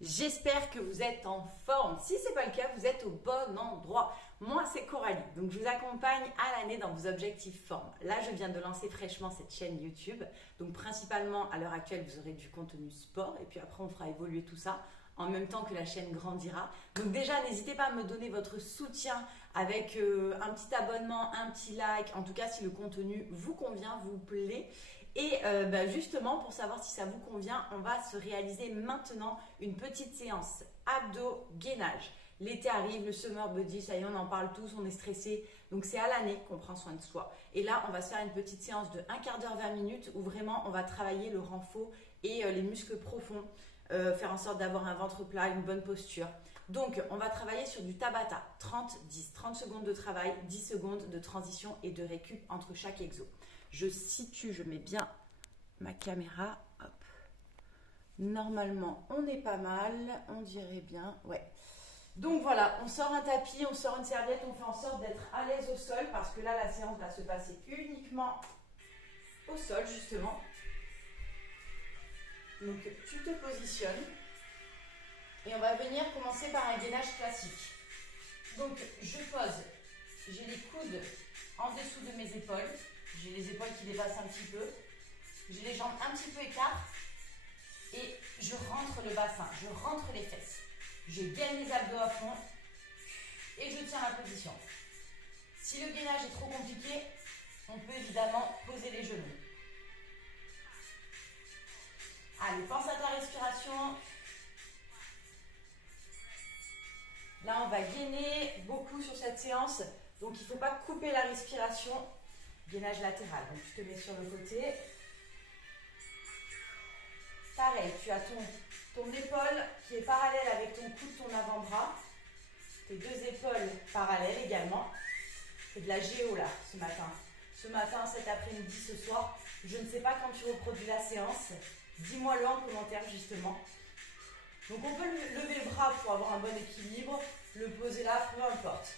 J'espère que vous êtes en forme. Si ce n'est pas le cas, vous êtes au bon endroit. Moi, c'est Coralie. Donc, je vous accompagne à l'année dans vos objectifs forme. Là, je viens de lancer fraîchement cette chaîne YouTube. Donc, principalement, à l'heure actuelle, vous aurez du contenu sport. Et puis après, on fera évoluer tout ça en même temps que la chaîne grandira. Donc déjà, n'hésitez pas à me donner votre soutien avec un petit abonnement, un petit like. En tout cas, si le contenu vous convient, vous plaît. Et justement, pour savoir si ça vous convient, on va se réaliser maintenant une petite séance abdos-gainage. L'été arrive, le summer body, ça y est, on en parle tous, on est stressé. Donc c'est à l'année qu'on prend soin de soi. Et là, on va se faire une petite séance de 1 quart d'heure, 20 minutes où vraiment on va travailler le renfort et les muscles profonds. Faire en sorte d'avoir un ventre plat, une bonne posture. Donc, on va travailler sur du Tabata. 30-10, 30 secondes de travail, 10 secondes de transition et de récup entre chaque exo. Je situe, je mets bien ma caméra. Hop. Normalement, on est pas mal. On dirait bien. Ouais. Donc voilà, on sort un tapis, on sort une serviette, on fait en sorte d'être à l'aise au sol parce que là, la séance va se passer uniquement au sol, justement. Donc tu te positionnes et on va venir commencer par un gainage classique. Donc je pose, j'ai les coudes en dessous de mes épaules, j'ai les épaules qui dépassent un petit peu, j'ai les jambes un petit peu écartes et je rentre le bassin, je rentre les fesses. Je gaine les abdos à fond et je tiens la position. Si le gainage est trop compliqué, on peut évidemment poser les genoux. Allez, pense à ta respiration. Là, on va gainer beaucoup sur cette séance. Donc, il ne faut pas couper la respiration. Gainage latéral. Donc, tu te mets sur le côté. Pareil, tu as ton épaule qui est parallèle avec ton coude, ton avant-bras. Tes deux épaules parallèles également. C'est de la géo là, ce matin. Ce matin, cet après-midi, ce soir. Je ne sais pas quand tu reproduis la séance. Dis-moi-le en commentaire justement. Donc on peut lever le bras pour avoir un bon équilibre, le poser là, peu importe.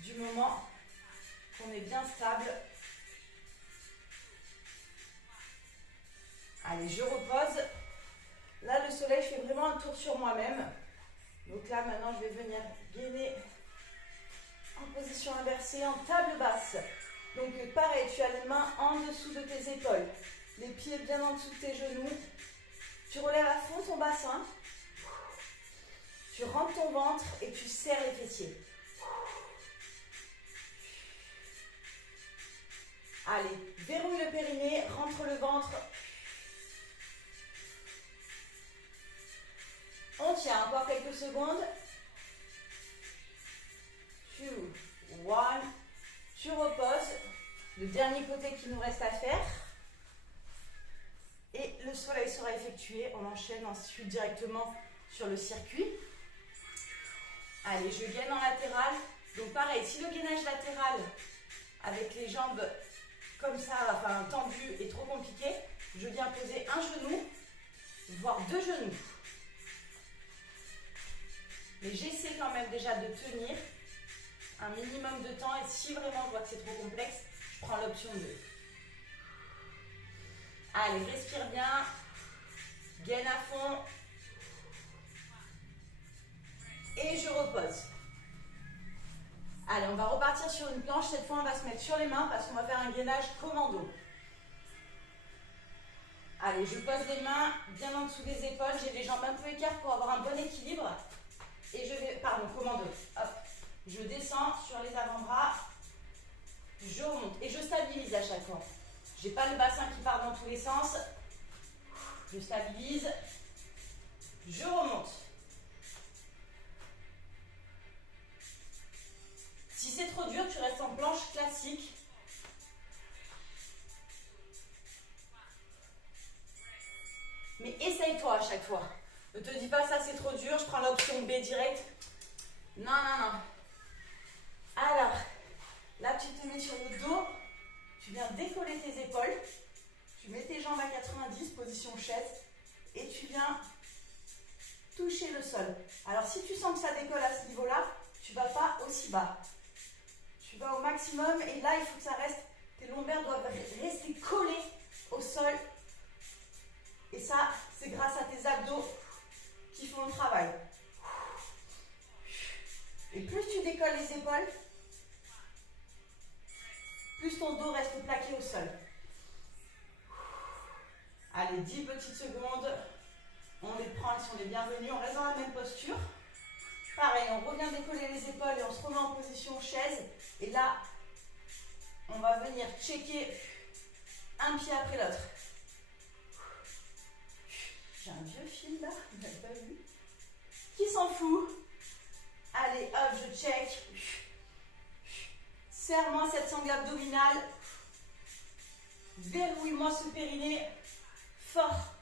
Du moment qu'on est bien stable. Allez, je repose. Là, le soleil, je fais vraiment un tour sur moi-même. Donc là, maintenant, je vais venir gainer en position inversée, en table basse. Donc pareil, tu as les mains en dessous de tes épaules. Les pieds bien en dessous de tes genoux. Tu relèves à fond ton bassin. Tu rentres ton ventre et tu serres les fessiers. Allez, verrouille le périnée, rentre le ventre. On tient encore quelques secondes. 2, 1. Tu reposes. Le dernier côté qu'il nous reste à faire. Et le soleil sera effectué. On enchaîne ensuite directement sur le circuit. Allez, je gaine en latéral. Donc pareil, si le gainage latéral avec les jambes comme ça, enfin tendues, est trop compliqué, je viens poser un genou, voire 2 genoux. Mais j'essaie quand même déjà de tenir un minimum de temps. Et si vraiment je vois que c'est trop complexe, je prends l'option 2. Allez, respire bien. Gaine à fond. Et je repose. Allez, on va repartir sur une planche. Cette fois, on va se mettre sur les mains parce qu'on va faire un gainage commando. Allez, je pose les mains bien en dessous des épaules. J'ai les jambes un peu écartes pour avoir un bon équilibre. Et je vais, commando. Hop. Je descends sur les avant-bras. Je remonte. Et je stabilise à chaque fois. Je n'ai pas le bassin qui part dans tous les sens. Je stabilise. Je remonte. Si c'est trop dur, tu restes en planche classique. Mais essaye-toi à chaque fois. Ne te dis pas ça c'est trop dur, je prends l'option B direct. Non, non, non. Alors, là tu te mets sur le dos. Tu viens décoller tes épaules. Tu mets tes jambes à 90, position chaise. Et tu viens toucher le sol. Alors si tu sens que ça décolle à ce niveau-là, tu ne vas pas aussi bas. Tu vas au maximum et là il faut que ça reste, tes lombaires doivent rester collées au sol. Et ça, c'est grâce à tes abdos qui font le travail. épaules, plus ton dos reste plaqué au sol. Allez, 10 petites secondes. On les prend, elles sont les bienvenues. On reste dans la même posture. Pareil, on revient décoller les épaules et on se remet en position chaise. Et là, on va venir checker un pied après l'autre. J'ai un vieux fil là, vous n'avez pas vu? Qui s'en fout? Allez, hop, je check. Serre-moi cette sangle abdominale. Verrouille-moi ce périnée. Fort.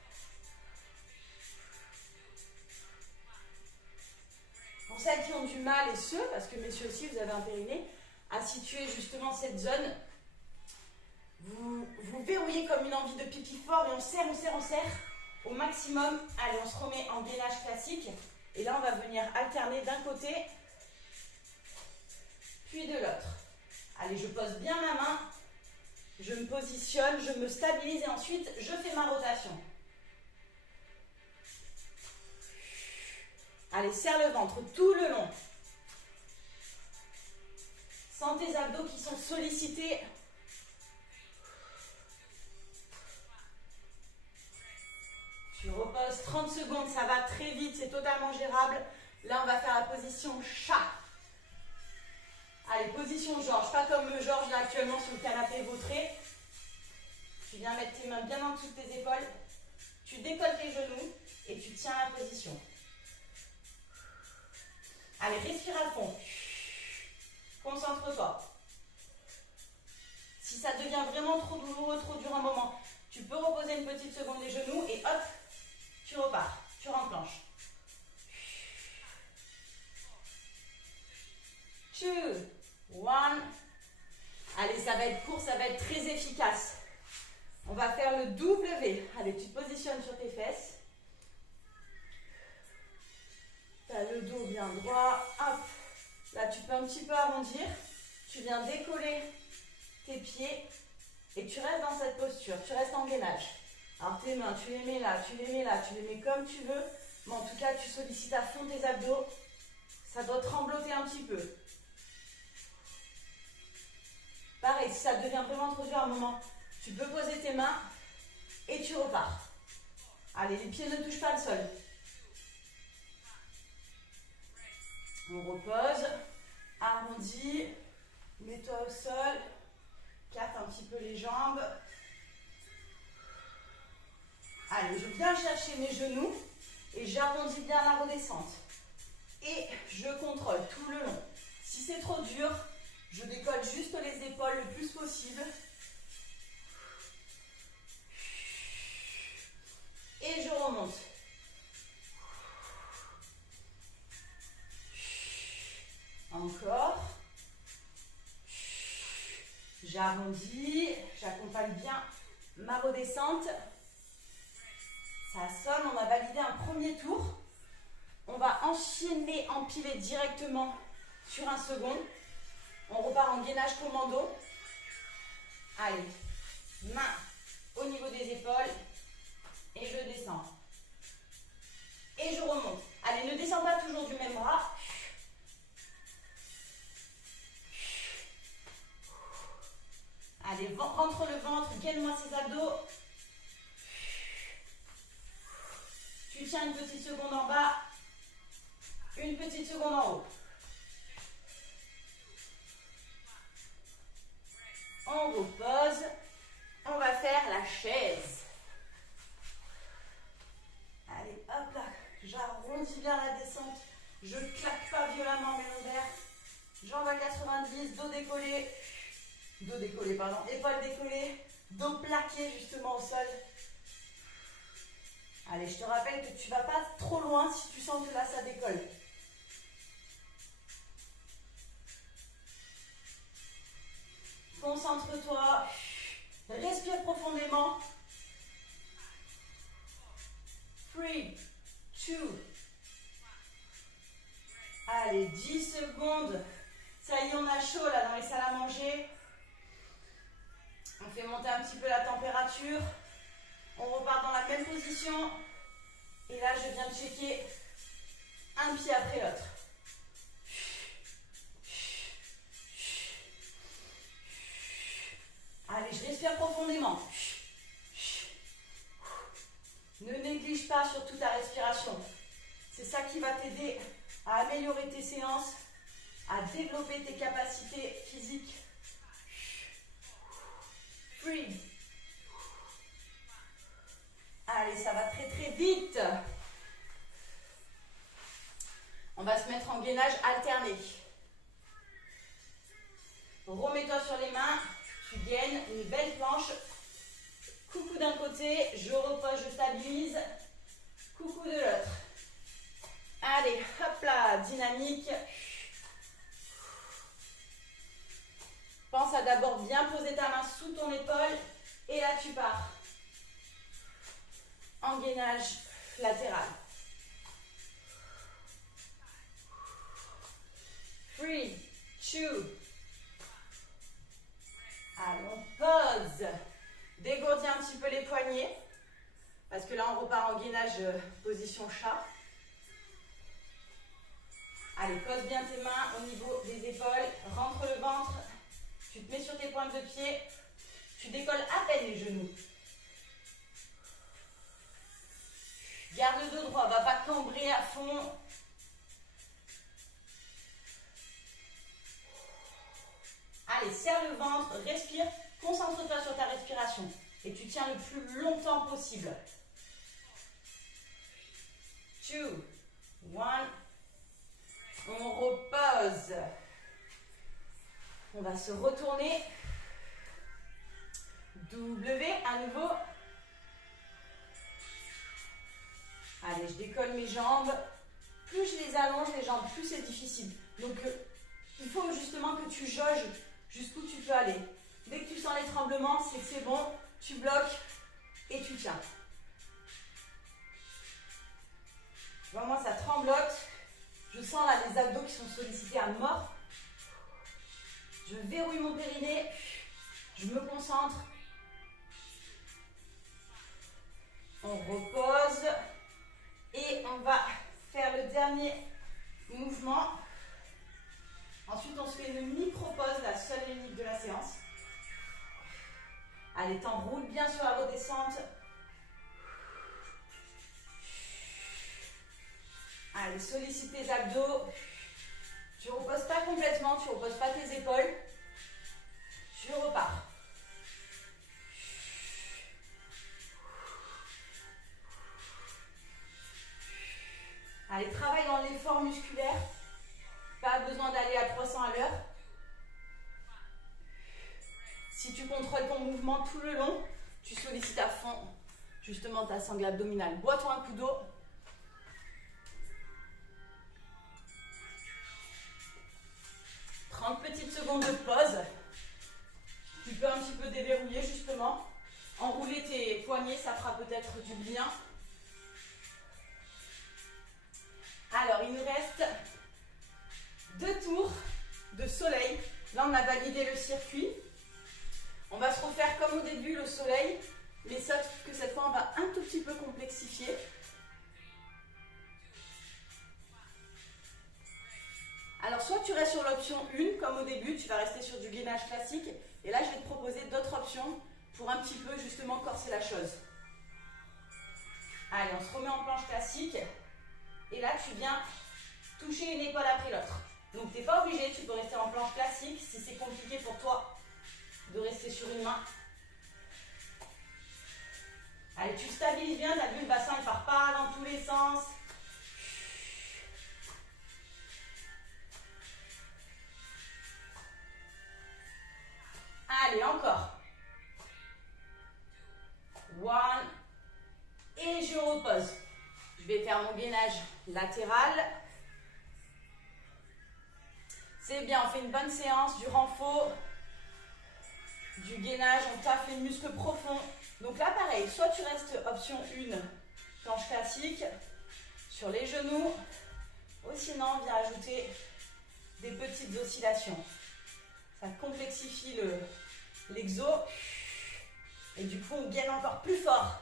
Pour celles qui ont du mal, et ceux, parce que messieurs aussi, vous avez un périnée, à situer justement cette zone, vous verrouillez comme une envie de pipi fort et on serre, on serre, on serre au maximum. Allez, on se remet en gainage classique. Et là, on va venir alterner d'un côté, puis de l'autre. Allez, je pose bien ma main, je me positionne, je me stabilise et ensuite, je fais ma rotation. Allez, serre le ventre tout le long. Sens tes abdos qui sont sollicités. Tu reposes 30 secondes, ça va très vite, c'est totalement gérable. Là, on va faire la position chat. Allez, position Georges, pas comme Georges là actuellement sur le canapé vautré. Tu viens mettre tes mains bien en dessous de tes épaules. Tu décolles tes genoux et tu tiens la position. Allez, respire à fond. Concentre-toi. Si ça devient vraiment trop douloureux, trop dur un moment, tu peux reposer une petite seconde les genoux et hop, tu repars, tu renclenches. 2, 1. Allez, ça va être court, ça va être très efficace. On va faire le W. Allez, tu te positionnes sur tes fesses. Tu as le dos bien droit. Hop. Là, tu peux un petit peu arrondir. Tu viens décoller tes pieds et tu restes dans cette posture. Tu restes en gainage. Alors, tes mains, tu les mets là, tu les mets là, tu les mets comme tu veux. Mais en tout cas, tu sollicites à fond tes abdos. Ça doit trembloter un petit peu. Pareil, si ça devient vraiment trop dur à un moment, tu peux poser tes mains et tu repars. Allez, les pieds ne touchent pas le sol. On repose, arrondis, mets-toi au sol, carte un petit peu les jambes. Allez, je viens chercher mes genoux et j'arrondis bien la redescente. Et je contrôle tout le long. Si c'est trop dur, je décolle juste les épaules le plus possible. Et je remonte. Encore. J'arrondis, j'accompagne bien ma redescente. Ça sonne, on a validé un premier tour. On va enchaîner, empiler directement sur un second. On repart en gainage commando. Allez, main au niveau des épaules. Et je descends. Et je remonte. Allez, ne descends pas toujours du même bras. Allez, rentre le ventre, gaine-moi ces abdos. Tu tiens une petite seconde en bas. Une petite seconde en haut. On repose. On va faire la chaise. Allez, hop là. J'arrondis bien la descente. Je ne claque pas violemment mes lombaires. Jambes à 90, dos décollé. Dos décollé, pardon. Épaules décollées. Dos plaqué justement au sol. Allez, je te rappelle que tu ne vas pas trop loin si tu sens que là, ça décolle. Concentre-toi. Respire profondément. 3, 2. Allez, 10 secondes. Ça y est, on a chaud là dans les salles à manger. On fait monter un petit peu la température. On repart dans la même position. Et là, je viens de checker un pied après l'autre. qui va t'aider à améliorer tes séances, à développer tes capacités physiques. 3. Allez, ça va très très vite. On va se mettre en gainage alterné. Remets-toi sur les mains, tu gaines une belle planche. Coucou d'un côté, je repose, je stabilise. Coucou de l'autre. Allez, hop là, dynamique. Pense à d'abord bien poser ta main sous ton épaule et là tu pars en gainage latéral. 3, 2. Allez, on pose. Dégourdis un petit peu les poignets parce que là on repart en gainage position chat. Allez, pose bien tes mains au niveau des épaules, rentre le ventre, tu te mets sur tes pointes de pied, tu décolles à peine les genoux. Garde le dos droit, va pas cambrer à fond. Allez, serre le ventre, respire, concentre-toi sur ta respiration et tu tiens le plus longtemps possible. 2, 1. On repose. On va se retourner. W à nouveau. Allez, je décolle mes jambes. Plus je les allonge, les jambes, plus c'est difficile. Donc, il faut justement que tu jauges jusqu'où tu peux aller. Dès que tu sens les tremblements, c'est que c'est bon. Tu bloques et tu tiens. Tu vois, moi, ça tremblote. Je sens là les abdos qui sont sollicités à mort. Je verrouille mon périnée. Je me concentre. On repose. Et on va faire le dernier mouvement. Ensuite, on se fait une micro-pause, la seule et unique de la séance. Allez, t'enroules bien sur la redescente. Allez, sollicite tes abdos. Tu ne reposes pas complètement, tu ne reposes pas tes épaules. Tu repars. Allez, travaille dans l'effort musculaire. Pas besoin d'aller à 300 à l'heure. Si tu contrôles ton mouvement tout le long, tu sollicites à fond justement ta sangle abdominale. Bois-toi un coup d'eau. Petites secondes de pause. Tu peux un petit peu déverrouiller justement. Enrouler tes poignets, ça fera peut-être du bien. Alors, il nous reste 2 tours de soleil. Là, on a validé le circuit. On va se refaire comme au début le soleil, mais sauf que cette fois, on va un tout petit peu complexifier. Alors, soit tu restes sur l'option 1, comme au début, tu vas rester sur du gainage classique. Et là, je vais te proposer d'autres options pour un petit peu, justement, corser la chose. Allez, on se remet en planche classique. Et là, tu viens toucher une épaule après l'autre. Donc, tu n'es pas obligé, tu peux rester en planche classique si c'est compliqué pour toi de rester sur une main. Allez, tu stabilises bien, tu as vu, le bassin ne part pas dans tous les sens. Allez, encore. 1. Et je repose. Je vais faire mon gainage latéral. C'est bien, on fait une bonne séance, du renfort, du gainage, on taffe les muscles profonds. Donc là, pareil, soit tu restes option 1, planche classique, sur les genoux, ou sinon, on vient ajouter des petites oscillations. Ça complexifie l'exo. Et du coup, on gagne encore plus fort.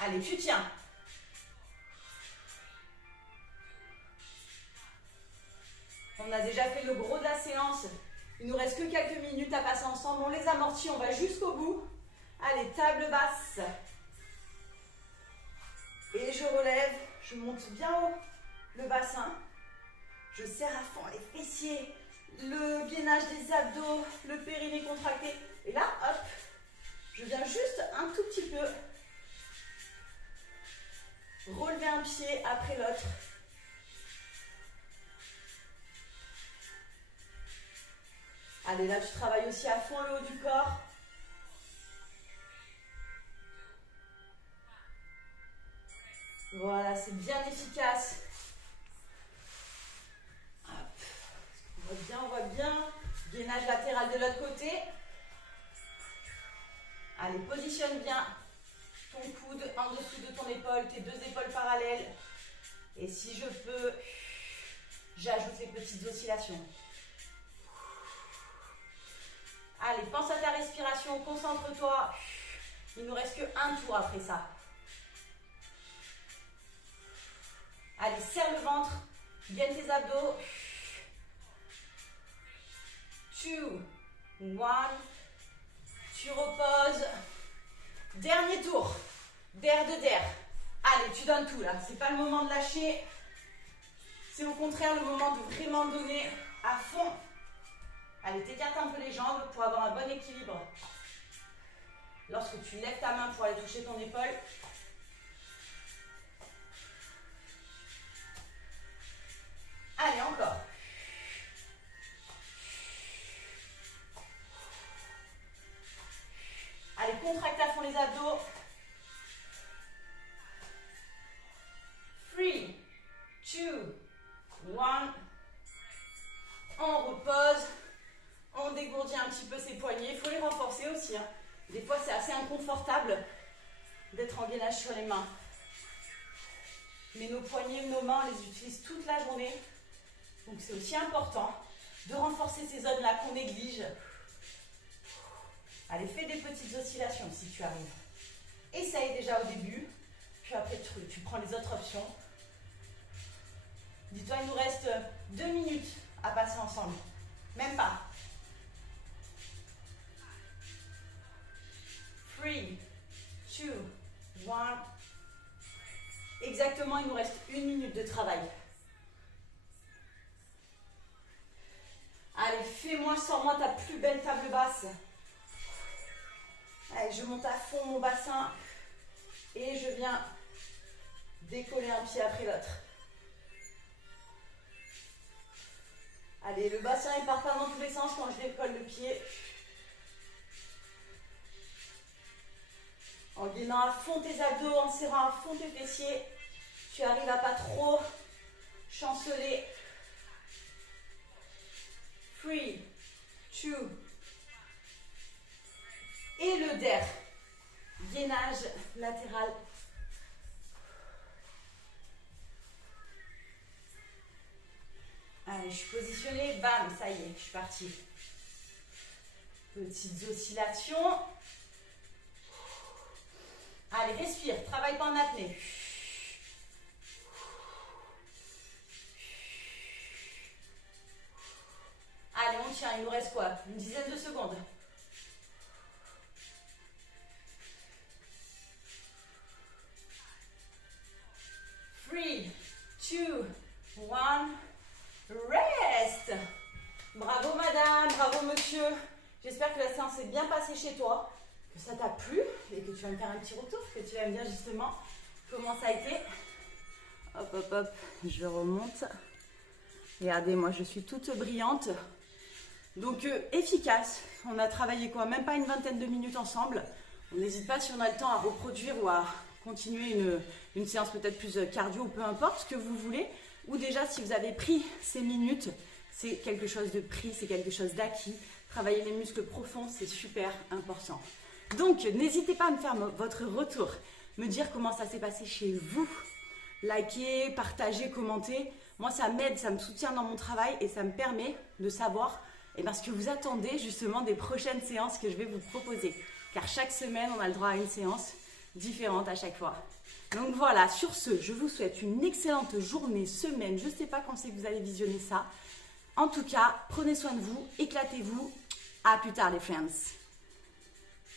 Allez, tu tiens. On a déjà fait le gros de la séance. Il nous reste que quelques minutes à passer ensemble. On les amortit, on va jusqu'au bout. Allez, table basse. Je monte bien haut le bassin. Je serre à fond les fessiers, le gainage des abdos, le périnée contracté. Et là, hop, je viens juste un tout petit peu relever un pied après l'autre. Allez, là, tu travailles aussi à fond le haut du corps. Voilà, c'est bien efficace. Hop. On voit bien. Gainage latéral de l'autre côté. Allez, positionne bien ton coude en dessous de ton épaule, tes deux épaules parallèles. Et si je peux, j'ajoute les petites oscillations. Allez, pense à ta respiration, concentre-toi. Il ne nous reste qu'un tour après ça. Allez, serre le ventre, gaine tes abdos. 2, 1. Tu reposes. Dernier tour. Der de der. Allez, tu donnes tout là. C'est pas le moment de lâcher. C'est au contraire le moment de vraiment donner à fond. Allez, t'écartes un peu les jambes pour avoir un bon équilibre. Lorsque tu lèves ta main pour aller toucher ton épaule. Allez, encore. Allez, contracte à fond les abdos. 3, 2, 1. On repose. On dégourdit un petit peu ses poignets. Il faut les renforcer aussi. Hein. Des fois, c'est assez inconfortable d'être en gainage sur les mains. Mais nos poignets, nos mains, on les utilise toute la journée. Donc, c'est aussi important de renforcer ces zones-là qu'on néglige. Allez, fais des petites oscillations si tu arrives. Essaye déjà au début. Puis après, tu prends les autres options. Dis-toi, il nous reste 2 minutes à passer ensemble. Même pas. 3, 2, 1. Exactement, il nous reste 1 minute de travail. Allez, fais-moi, sors-moi ta plus belle table basse. Allez, je monte à fond mon bassin et je viens décoller un pied après l'autre. Allez, le bassin il part pas dans tous les sens quand je décolle le pied. En gainant à fond tes abdos, en serrant à fond tes fessiers, tu arrives à pas trop chanceler. 3, 2. Et le der. Gainage latéral. Allez, je suis positionnée. Bam, ça y est, je suis partie. Petites oscillations. Allez, respire. Travaille pas en apnée. Allez, on tient. Il nous reste quoi? Une dizaine de secondes. 3, 2, 1. Rest. Bravo madame, bravo monsieur. J'espère que la séance s'est bien passée chez toi, que ça t'a plu et que tu vas me faire un petit retour, que tu vas me dire justement comment ça a été. Hop, hop, hop, je remonte. Regardez, moi je suis toute brillante. Donc efficace. On a travaillé quoi? Même pas une vingtaine de minutes ensemble. On n'hésite pas si on a le temps à reproduire ou à continuer une séance peut-être plus cardio ou peu importe ce que vous voulez. Ou déjà si vous avez pris ces minutes, c'est quelque chose de pris, c'est quelque chose d'acquis. Travailler les muscles profonds, c'est super important. Donc n'hésitez pas à me faire votre retour, me dire comment ça s'est passé chez vous. Likez, partagez, commentez. Moi ça m'aide, ça me soutient dans mon travail et ça me permet de savoir ce que vous attendez justement des prochaines séances que je vais vous proposer. Car chaque semaine, on a le droit à une séance différente à chaque fois. Donc voilà, sur ce, je vous souhaite une excellente journée, semaine. Je ne sais pas quand c'est que vous allez visionner ça. En tout cas, prenez soin de vous, éclatez-vous. À plus tard les friends.